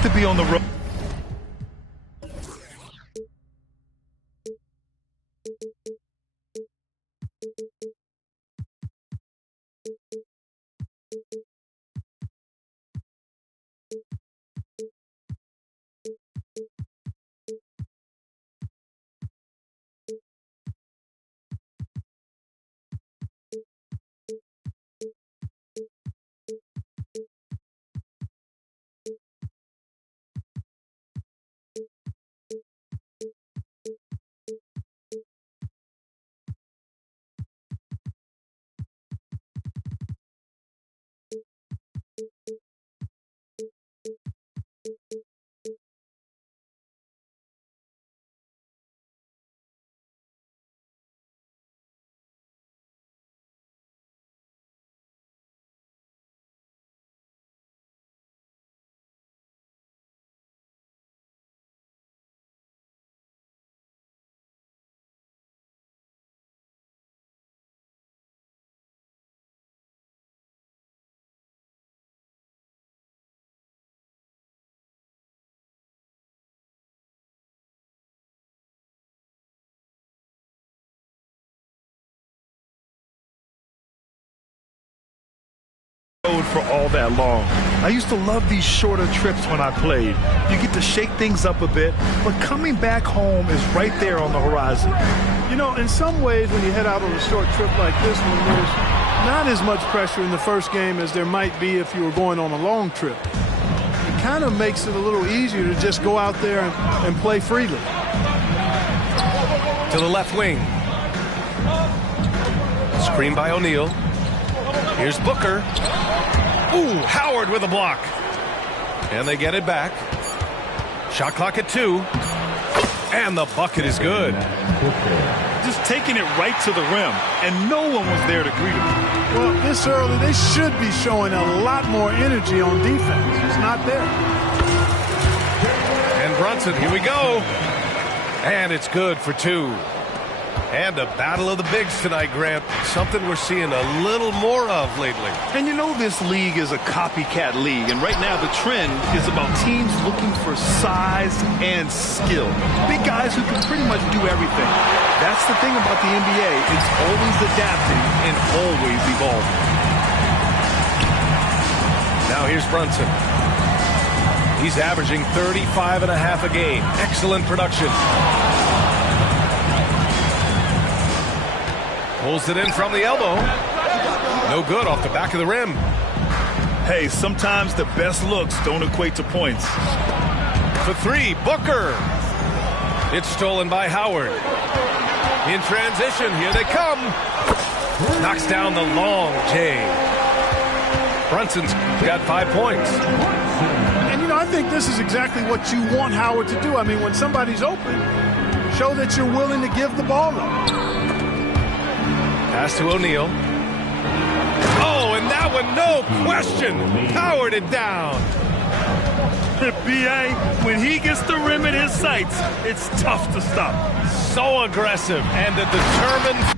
have to be on the road. For all that long. I used to love these shorter trips when I played. You get to shake things up a bit, but coming back home is right there on the horizon. You know, in some ways, when you head out on a short trip like this one, there's not as much pressure in the first game as there might be if you were going on a long trip. It kind of makes it a little easier to just go out there and play freely. To the left wing. Screen by O'Neal. Here's Booker. Ooh, Howard with a block. And they get it back. Shot clock at 2. And the bucket is good. Just taking it right to the rim, and no one was there to greet him. Well, this early, they should be showing a lot more energy on defense. It's not there. And Brunson, here we go. And it's good for 2. And a battle of the bigs tonight, Grant. Something we're seeing a little more of lately. And you know this league is a copycat league, and right now the trend is about teams looking for size and skill. Big guys who can pretty much do everything. That's the thing about the NBA. It's always adapting and always evolving. Now here's Brunson. He's averaging 35.5 a game. Excellent production. Pulls it in from the elbow. No good off the back of the rim. Hey, sometimes the best looks don't equate to points. For 3, Booker. It's stolen by Howard. In transition, here they come. Knocks down the long J. Brunson's got 5 points. And, you know, I think this is exactly what you want Howard to do. I mean, when somebody's open, show that you're willing to give the ball up. Pass to O'Neal. Oh, and that one, no question. Powered it down. B.A., when he gets the rim in his sights, it's tough to stop. So aggressive and a determined...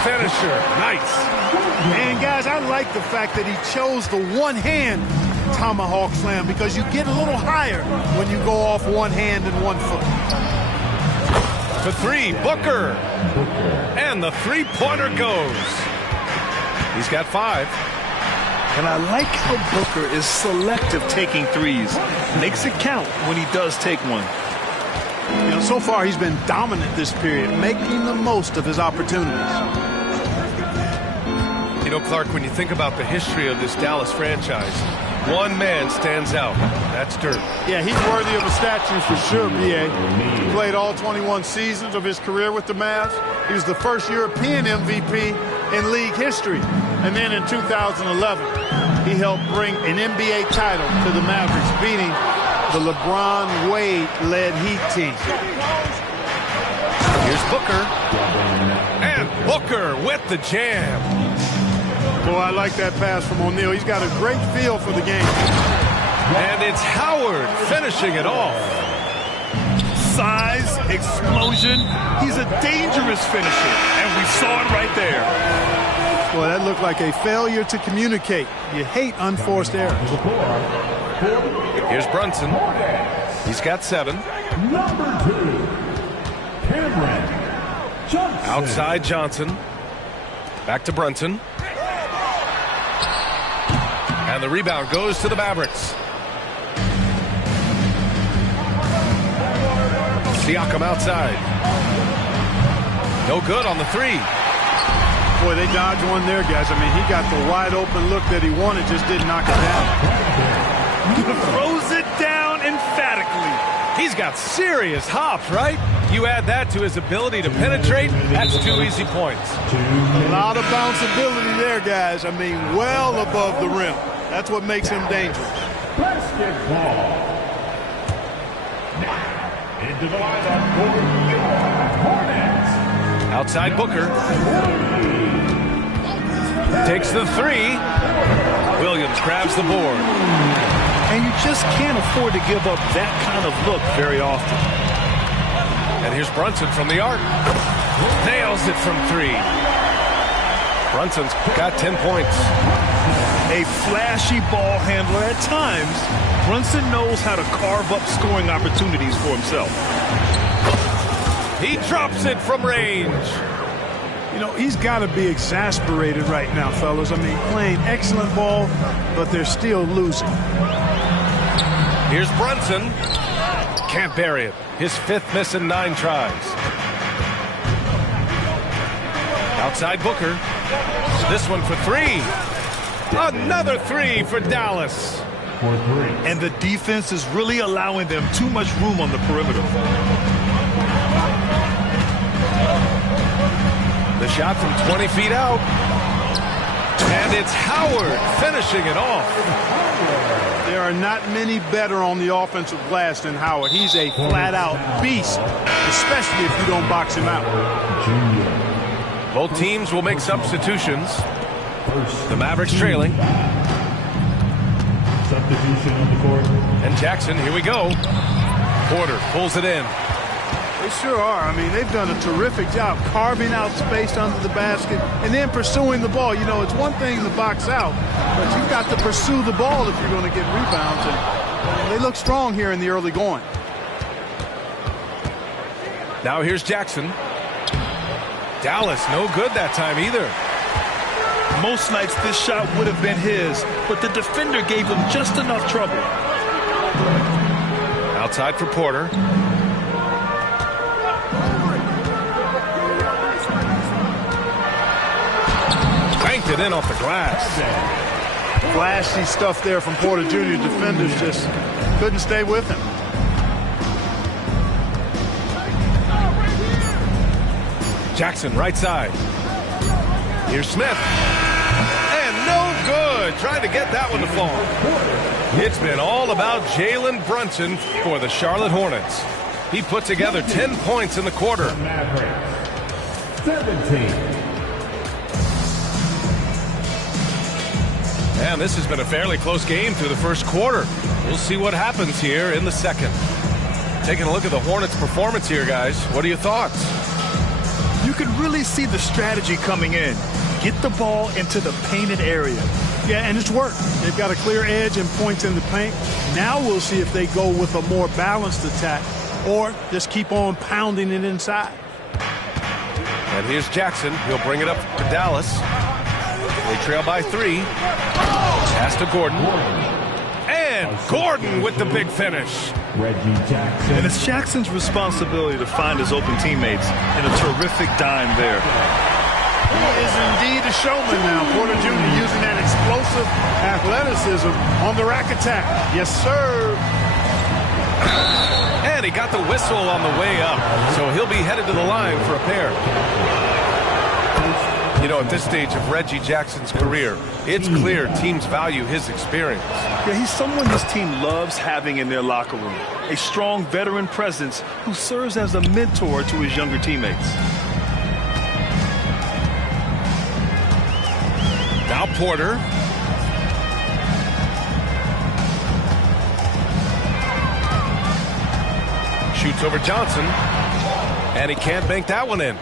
finisher. Nice. And, guys, I like the fact that he chose the one-hand tomahawk slam because you get a little higher when you go off one hand and 1 foot. For 3, Booker. And the three-pointer goes. He's got 5. And I like how Booker is selective taking threes. Makes it count when he does take one. You know, so far he's been dominant this period, making the most of his opportunities. You know, Clark, when you think about the history of this Dallas franchise, one man stands out. That's Dirk. Yeah, he's worthy of a statue for sure, B.A. He played all 21 seasons of his career with the Mavs. He was the first European MVP in league history. And then in 2011, he helped bring an NBA title to the Mavericks, beating the LeBron Wade-led Heat team. Here's Booker. And Booker with the jam. Boy, I like that pass from O'Neal. He's got a great feel for the game. And it's Howard. Howard finishing it off. Size, explosion. He's a dangerous finisher, and we saw it right there. Well, that looked like a failure to communicate. You hate unforced errors. Here's Brunson. He's got 7. Number 2, Cameron Johnson. Outside Johnson. Back to Brunson. And the rebound goes to the Mavericks. Siakam outside. No good on the 3. Boy, they dodged one there, guys. I mean, he got the wide open look that he wanted, just didn't knock it down. Throws it down emphatically. He's got serious hops, right? You add that to his ability to penetrate, that's 2 easy points. A lot of bounceability there, guys. I mean, well above the rim. That's what makes him dangerous. Basketball. Into the lineup for the Hornets. Outside Booker. Takes the 3. Williams grabs the board. And you just can't afford to give up that kind of look very often. And here's Brunson from the arc. Nails it from 3. Brunson's got 10 points. A flashy ball handler at times. Brunson knows how to carve up scoring opportunities for himself. He drops it from range. You know, he's got to be exasperated right now, fellas. I mean, playing excellent ball, but they're still losing. Here's Brunson. Can't bury it. His 5th miss in 9 tries. Outside Booker. This one for 3. Another 3 for Dallas. For 3. And the defense is really allowing them too much room on the perimeter. The shot from 20 feet out. And it's Howard finishing it off. There are not many better on the offensive glass than Howard. He's a flat-out beast, especially if you don't box him out. Both teams will make substitutions. The Mavericks trailing. Substitution on the court. And Jackson, here we go. Porter pulls it in. They sure are. I mean, they've done a terrific job carving out space under the basket and then pursuing the ball. You know, it's one thing to box out, but you've got to pursue the ball if you're going to get rebounds. And they look strong here in the early going. Now here's Jackson. Dallas, no good that time either. Most nights this shot would have been his, but the defender gave him just enough trouble. Outside for Porter. Banked it in off the glass. Flashy stuff there from Porter Jr. Defenders just couldn't stay with him. Jackson, right side. Here's Smith. And no good. Trying to get that one to fall. It's been all about Jalen Brunson for the Charlotte Hornets. He put together 10 points in the quarter. Mavericks 17. And this has been a fairly close game through the first quarter. We'll see what happens here in the second. Taking a look at the Hornets' performance here, guys. What are your thoughts? You can really see the strategy coming in. Get the ball into the painted area. Yeah, and it's worked. They've got a clear edge and points in the paint. Now we'll see if they go with a more balanced attack or just keep on pounding it inside. And here's Jackson. He'll bring it up to Dallas. They trail by 3. Pass to Gordon. And Gordon with the big finish. Reggie Jackson. And it's Jackson's responsibility to find his open teammates, and a terrific dime there. He is indeed a showman now. Porter Jr. using that explosive athleticism on the rack attack. Yes, sir. And he got the whistle on the way up, so he'll be headed to the line for a pair. You know, at this stage of Reggie Jackson's career, it's clear teams value his experience. Yeah, he's someone this team loves having in their locker room. A strong veteran presence who serves as a mentor to his younger teammates. Now Porter. Shoots over Johnson. And he can't bank that one in.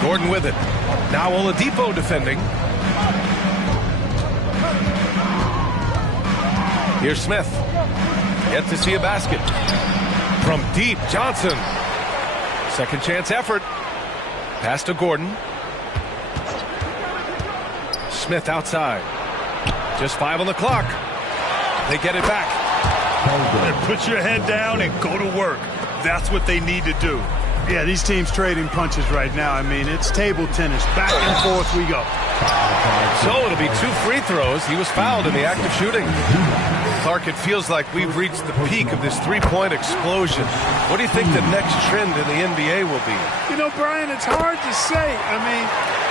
Gordon with it. Now Oladipo defending. Here's Smith. Yet to see a basket. From deep, Johnson. Second chance effort. Pass to Gordon. Smith outside. Just 5 on the clock. They get it back. Put your head down and go to work. That's what they need to do. Yeah, these teams trading punches right now. I mean, it's table tennis. Back and forth we go. So it'll be 2 free throws. He was fouled in the act of shooting. Clark, it feels like we've reached the peak of this three-point explosion. What do you think the next trend in the NBA will be? You know, Brian, it's hard to say. I mean,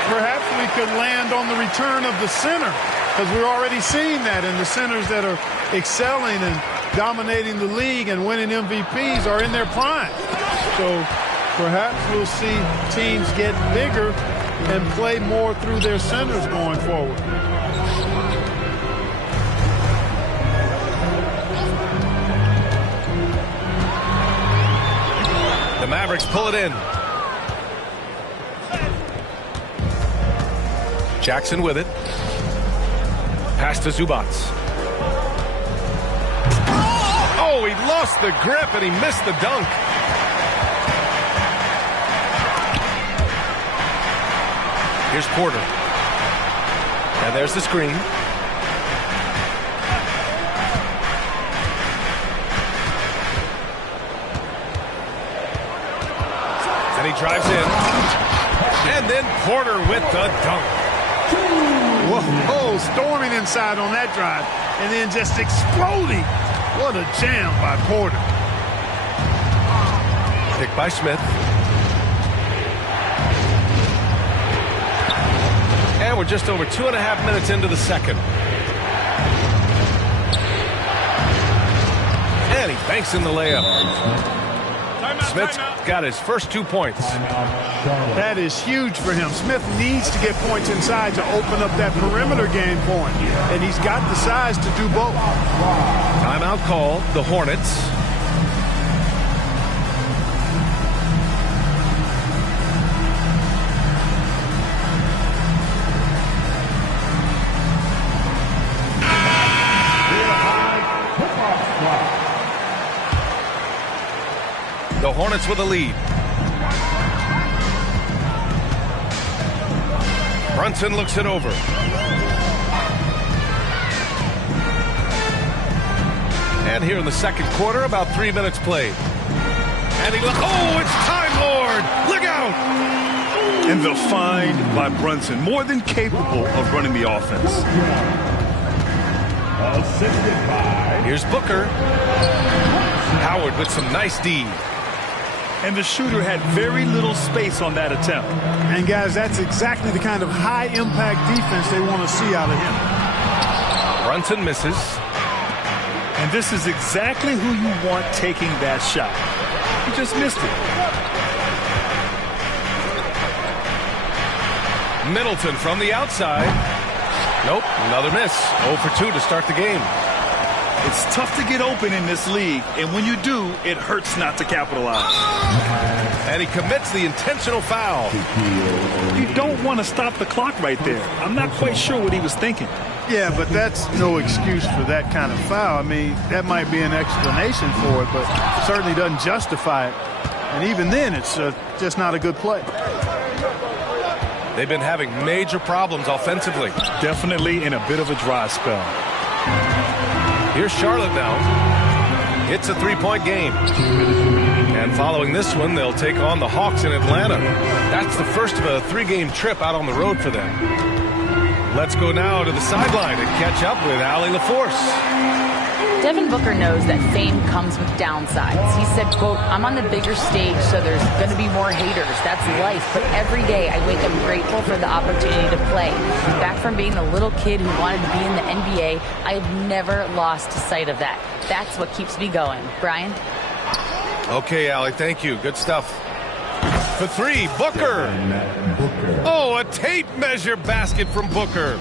perhaps we could land on the return of the center, because we're already seeing that, and the centers that are excelling and dominating the league and winning MVPs are in their prime. So perhaps we'll see teams get bigger and play more through their centers going forward. The Mavericks pull it in. Jackson with it. Pass to Zubats. Oh, he lost the grip and he missed the dunk. Here's Porter. And there's the screen. And he drives in. And then Porter with the dunk. Whoa, storming inside on that drive. And then just exploding. What a jam by Porter. Picked by Smith. And we're just over 2.5 minutes into the second. And he banks in the layup. Smith's got his first 2 points. That is huge for him. Smith needs to get points inside to open up that perimeter game for him. And he's got the size to do both. Timeout call, the Hornets. The Hornets with a lead. Brunson looks it over. And here in the second quarter, about 3 minutes played. And he oh, it's Time Lord! Look out! And the find by Brunson, more than capable of running the offense. Assisted by... Here's Booker. Howard with some nice D. And the shooter had very little space on that attempt. And guys, that's exactly the kind of high-impact defense they want to see out of him. Brunson misses. And this is exactly who you want taking that shot. He just missed it. Middleton from the outside. Nope, another miss. 0 for 2 to start the game. It's tough to get open in this league, and when you do, it hurts not to capitalize. And he commits the intentional foul. You don't want to stop the clock right there. I'm not quite sure what he was thinking. Yeah, but that's no excuse for that kind of foul. I mean, that might be an explanation for it, but it certainly doesn't justify it. And even then, it's just not a good play. They've been having major problems offensively. Definitely in a bit of a dry spell. Here's Charlotte now. It's a 3-point game. And following this one, they'll take on the Hawks in Atlanta. That's the first of a 3-game trip out on the road for them. Let's go now to the sideline and catch up with Allie LaForce. Devin Booker knows that fame comes with downsides. He said, quote, "I'm on the bigger stage, so there's going to be more haters. That's life. But every day I wake up grateful for the opportunity to play. Back from being the little kid who wanted to be in the NBA, I've never lost sight of that. That's what keeps me going." Brian? Okay, Allie, thank you. Good stuff. For 3, Booker. Oh, a tape measure basket from Booker.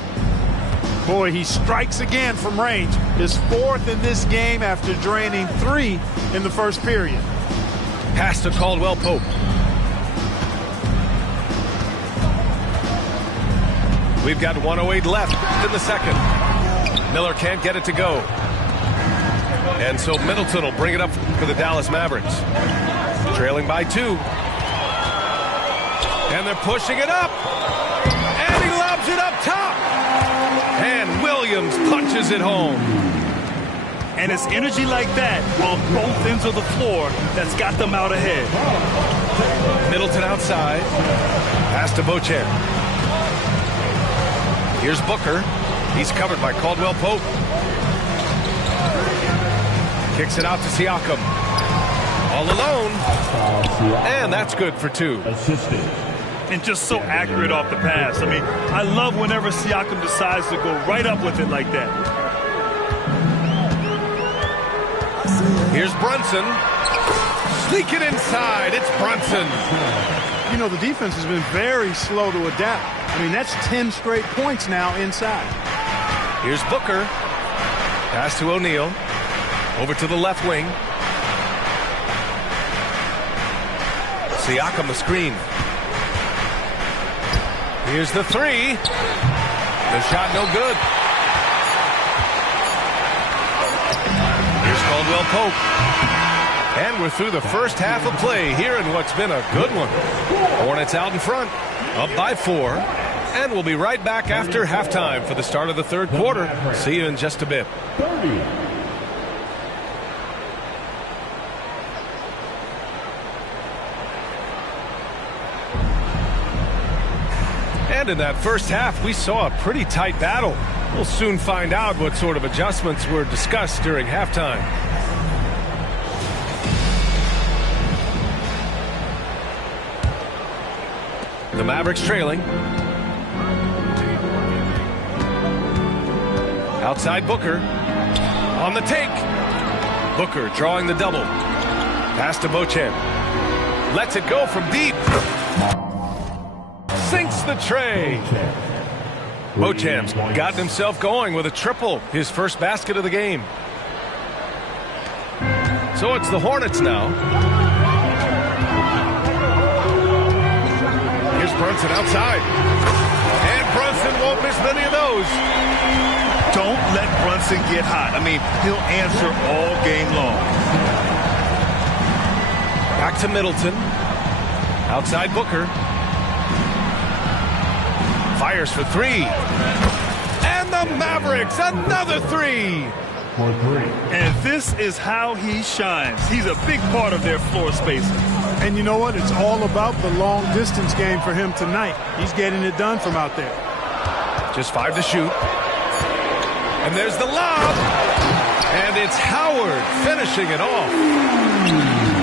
Boy, he strikes again from range. His fourth in this game after draining 3 in the first period. Pass to Caldwell Pope. We've got 1:08 left in the second. Miller can't get it to go. And so Middleton will bring it up for the Dallas Mavericks. Trailing by 2. And they're pushing it up. And he lobs it up top. And Williams punches it home. And it's energy like that on both ends of the floor that's got them out ahead. Middleton outside. Pass to Beauchamp. Here's Booker. He's covered by Caldwell Pope. Kicks it out to Siakam. All alone. And that's good for 2. And just so accurate off the pass. I mean, I love whenever Siakam decides to go right up with it like that. Here's Brunson. Sneak it inside. It's Brunson. You know, the defense has been very slow to adapt. I mean, that's 10 straight points now inside. Here's Booker. Pass to O'Neal. Over to the left wing. Siakam the screen. Here's the 3. The shot no good. Here's Caldwell Pope. And we're through the first half of play here in what's been a good one. Hornets out in front, up by 4. And we'll be right back after halftime for the start of the third quarter. See you in just a bit. And in that first half, we saw a pretty tight battle. We'll soon find out what sort of adjustments were discussed during halftime. The Mavericks trailing. Outside Booker. On the take. Booker drawing the double. Pass to Beauchamp. Lets it go from deep. Sinks the tray. Beauchamp's gotten himself going with a triple. His first basket of the game. So it's the Hornets now. Here's Brunson outside. And Brunson won't miss many of those. Don't let Brunson get hot. I mean, he'll answer all game long. Back to Middleton. Outside Booker. Fires for 3. And the Mavericks, another 3. And this is how he shines. He's a big part of their floor spacing. And you know what? It's all about the long distance game for him tonight. He's getting it done from out there. Just 5 to shoot. And there's the lob. And it's Howard finishing it off.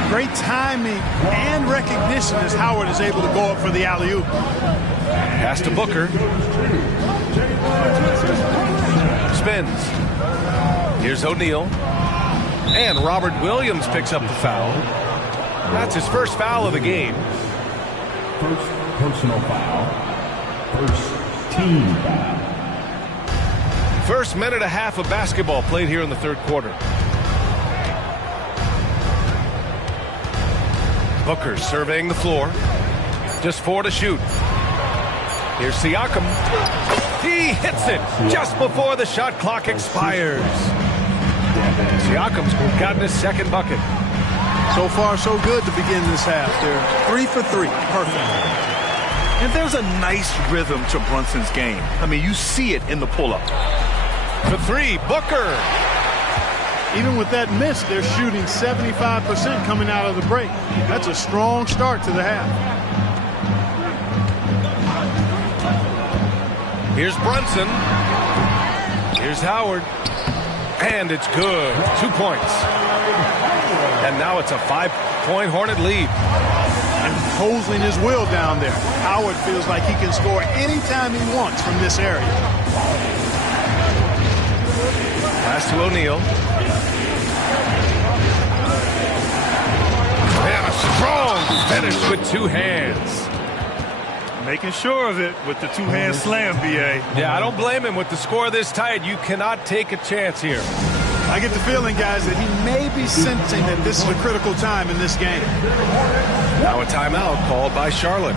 Great timing and recognition as Howard is able to go up for the alley-oop. Pass to Booker. Spins. Here's O'Neal. And Robert Williams picks up the foul. That's his first foul of the game. First personal foul. First team foul. First minute and a half of basketball played here in the third quarter. Booker surveying the floor. Just 4 to shoot. Here's Siakam. He hits it just before the shot clock expires. Siakam's gotten his second bucket. So far, so good to begin this half. They're 3 for 3. Perfect. And there's a nice rhythm to Brunson's game. I mean, you see it in the pull-up. For 3, Booker. Even with that miss, they're shooting 75% coming out of the break. That's a strong start to the half. Here's Brunson. Here's Howard. And it's good. 2 points. And now it's a 5-point Hornet lead. Imposing his will down there. Howard feels like he can score anytime he wants from this area. Pass to O'Neal. And a strong finish with 2 hands. Making sure of it with the two-hand slam, B.A. Yeah, I don't blame him. With the score this tight, you cannot take a chance here. I get the feeling, guys, that he may be sensing that this is a critical time in this game. Now a timeout called by Charlotte.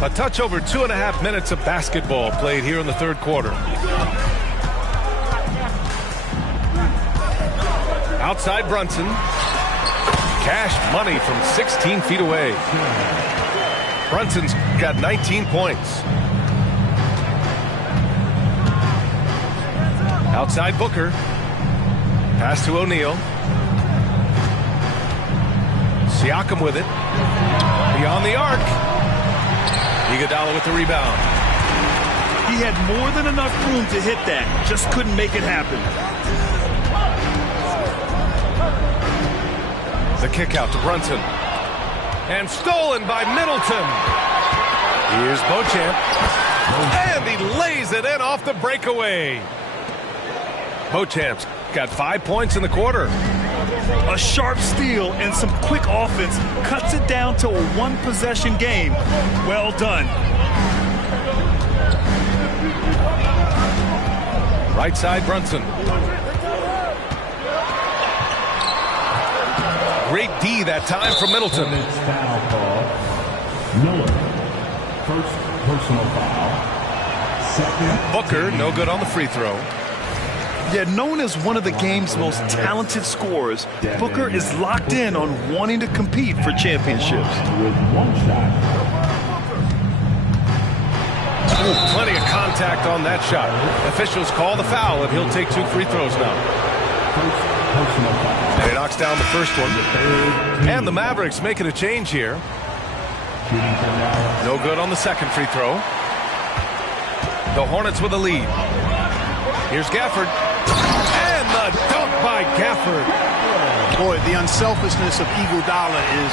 A touch over 2.5 minutes of basketball played here in the third quarter. Outside Brunson. Cash money from 16 feet away. Brunson's got 19 points. Outside Booker. Pass to O'Neal. Siakam with it. Beyond the arc. Iguodala with the rebound. He had more than enough room to hit that. Just couldn't make it happen. The kick out to Brunson. And stolen by Middleton. Here's Beauchamp. And he lays it in off the breakaway. Beauchamp's got 5 points in the quarter. A sharp steal and some quick offense cuts it down to a one-possession game. Well done. Right side Brunson. Great D that time from Middleton. Foul call. Miller. First personal foul. Second. Booker, no good on the free throw. Yet known as one of the game's most talented scorers, Booker is locked in on wanting to compete for championships. With one shot. Ooh, plenty of contact on that shot. Officials call the foul, and he'll take 2 free throws now. First personal foul. And he knocks down the first one. And the Mavericks making a change here. No good on the second free throw. The Hornets with a lead. Here's Gafford. And the dunk by Gafford. Boy, the unselfishness of Iguodala is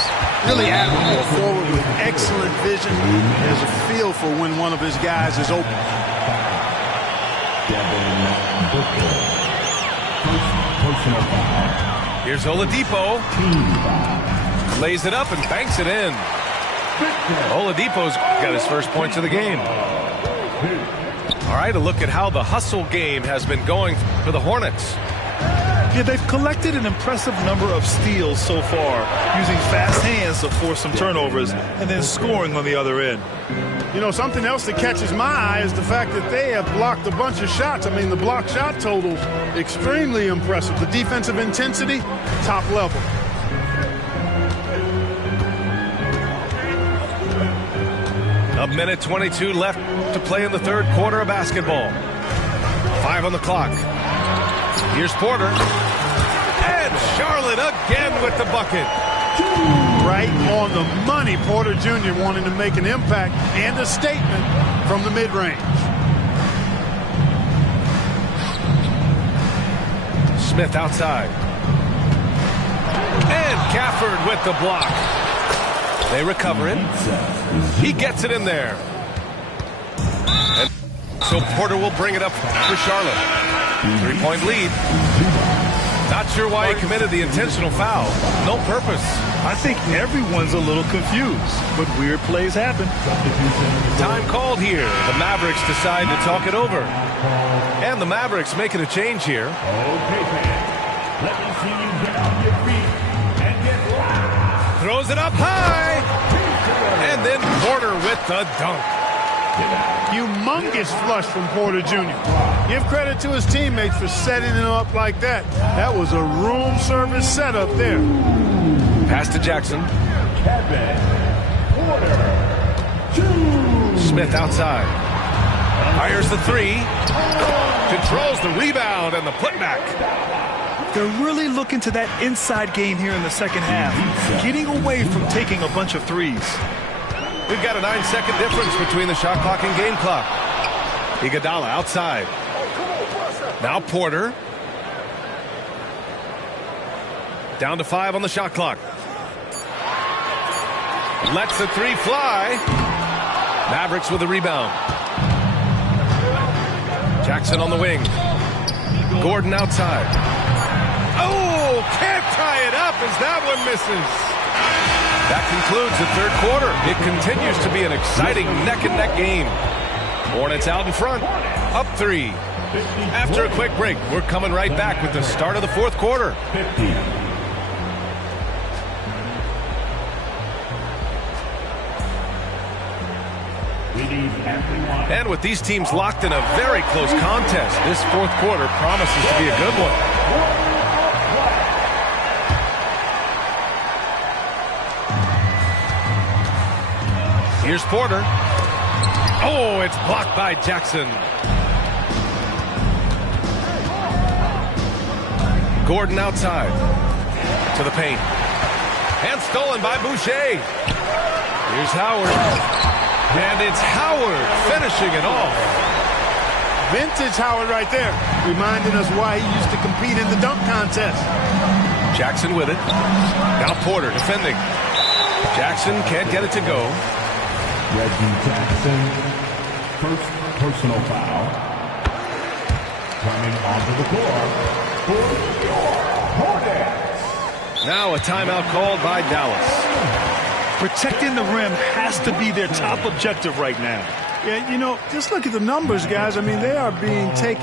really admirable. Forward with excellent vision. There's a feel for when one of his guys is open. Here's Oladipo. Lays it up and banks it in. Oladipo's got his first points of the game. All right, a look at how the hustle game has been going for the Hornets. Yeah, they've collected an impressive number of steals so far, using fast hands to force some turnovers and then scoring on the other end. You know, something else that catches my eye is the fact that they have blocked a bunch of shots. I mean, the block shot total's extremely impressive. The defensive intensity, top level. A minute 22 left to play in the third quarter of basketball. 5 on the clock. Here's Porter. And Charlotte again with the bucket. Right on the money. Porter Jr. wanting to make an impact and a statement from the mid-range. Smith outside. And Gafford with the block. They recover it. He gets it in there. And so Porter will bring it up for Charlotte. 3-point lead. Not sure why he committed the intentional foul. No purpose. I think everyone's a little confused, but weird plays happen. Time called here. The Mavericks decide to talk it over. And the Mavericks making a change here. Okay, fans. Let me see you get off your feet and get loud. Throws it up high. And then Porter with the dunk. Humongous flush from Porter Jr. Give credit to his teammates for setting him up like that. That was a room service setup there. Pass to Jackson. Kevin Porter. Smith outside. Fires the 3. Controls the rebound and the putback. They're really looking to that inside game here in the second half, getting away from taking a bunch of threes. We've got a 9-second difference between the shot clock and game clock. Iguodala outside. Now Porter. Down to 5 on the shot clock. Lets the 3 fly. Mavericks with the rebound. Jackson on the wing. Gordon outside. Oh, can't tie it up as that one misses. That concludes the third quarter. It continues to be an exciting neck-and-neck game. Hornets out in front, up 3. After a quick break, we're coming right back with the start of the fourth quarter. 50. And with these teams locked in a very close contest, this fourth quarter promises to be a good one. Here's Porter. Oh, it's blocked by Jackson. Gordon outside to the paint. And stolen by Boucher. Here's Howard. And it's Howard finishing it off. Vintage Howard right there, reminding us why he used to compete in the dunk contest. Jackson with it. Now Porter defending. Jackson can't get it to go. Reggie Jackson, first personal foul. Coming onto the floor for the New York Hornets. Now a timeout called by Dallas. Protecting the rim has to be their top objective right now. Yeah, you know, just look at the numbers, guys. I mean, they are being taken.